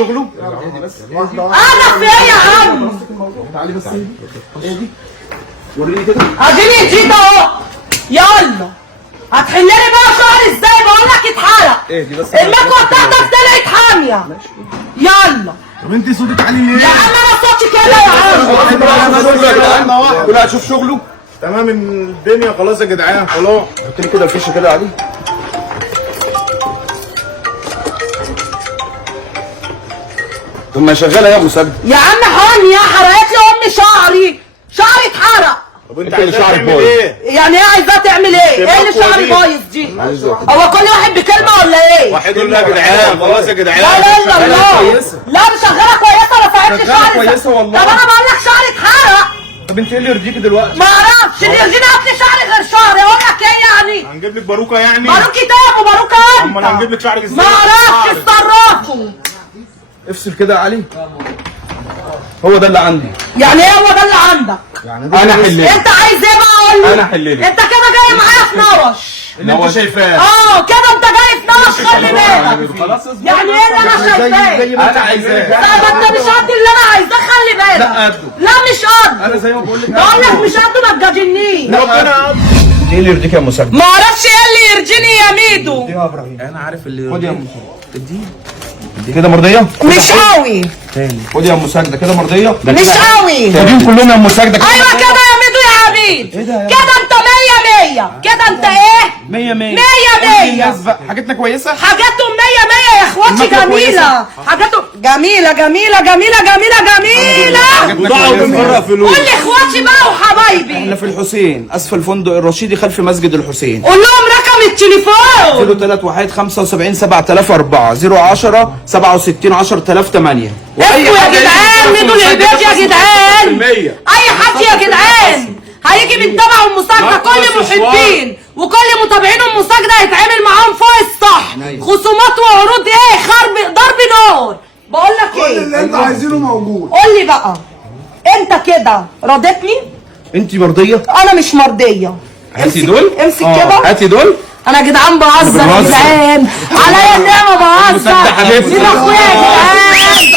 شغله؟ انا في ايه يا عم؟ تعالي بس اهدي وريني كده. اديني جيت اهو. يلا هتحللي بقى شعري ازاي؟ بقول لك اتحرق. اهدي بس. المكوه بتاعتك طلعت حاميه. يلا. طب انت صوتك عالي ليه؟ يا عم انا صوتي كده يا عم. كل هتشوف شغله. تمام الدنيا خلاص يا جدعان خلاص. حط لي كده الفيشه كده عليه. طب ما شغاله يا ابو سجد. يا عم حرام، يا حرقت لي امي شعري اتحرق. طب انت اللي شعرك بايظ ايه؟ يعني ايه عايزاه تعمل ايه؟ ايه اللي شعري بايظ دي؟ هو كل واحد بكلمه ولا ايه؟ واحد يقول له يا جدعان خلاص يا جدعان. لا لا لا لا لا دي شغاله كويسه، رفعت لي شعري كويسه والله. طب انا بقول لك شعري اتحرق. طب انت ايه اللي يرضيكي دلوقتي؟ ما اعرفش اللي يرضيني هات لي شعري غير شعري. اقول لك ايه يعني؟ هنجيب لك باروكه يعني؟ باروكي ده وباروكه انت. امال هنجيب لك شعرك ازاي؟ ما اعرفش اتصرفوا. افصل كده يا علي. هو ده اللي عندي. يعني ايه هو ده اللي عندك؟ يعني انا حليت. انت عايز ايه بقى؟ قول لي. انا حليت. انت كده جاي معايا في نوش. اللي انت شايفاه. كده انت جاي في نوش، خلي بالك. خلاص يعني ايه اللي انا شايفاه؟ انا عايزاه. لا ما انت مش قد اللي انا عايزاه، خلي بالك. لا قده. لا مش قد. انا زي ما بقول لك بقول لك مش قد، ما تجادلنيش. ربنا ايه اللي يرضيك يا مسجد؟ ما اعرفش ايه اللي يرجيني يا ميدو. يا ابراهيم انا عارف اللي خد يا مسجد. اديني كده مرضيه؟ مش قوي. تاني خد يا مسجد كده مرضيه؟ مش قوي. خديهم كلهم يا مسجد. ايوه كده يا ميدو يا عبيد. كده انت 100 كده انت ايه؟ 100 100 100 حاجتنا كويسه؟ حاجاتهم 100 يا اخواتي. جميله حاجاتهم جميله جميله جميله جميله جميله. وضعوا بنفرق فلوس. قول لي اخواتي بقى وحبايبي. احنا في الحسين اسفل فندق الرشيدي خلف مسجد الحسين. قول لهم رقم التليفون 03 75 7004 010 67 10008. اسمه يا جدعان ميدو العباد يا جدعان. اي حد يا جدعان هيجي من تبع المساجده. كل محبين وكل متابعين المساجده هيتعامل معاهم فوق الصح. خصومات وعروض ايه؟ ضرب نار. بقول لك ايه؟ كل اللي انت عايزينه موجود. قول لي بقى انت كده رضيتني؟ انت مرضيه؟ انا مش مرضيه. هاتي دول. امسك كده. هاتي دول. انا يا جدعان بهزر يا جدعان، عليا النعمه بهزر. حبيبتي. مين اخويا يا جدعان؟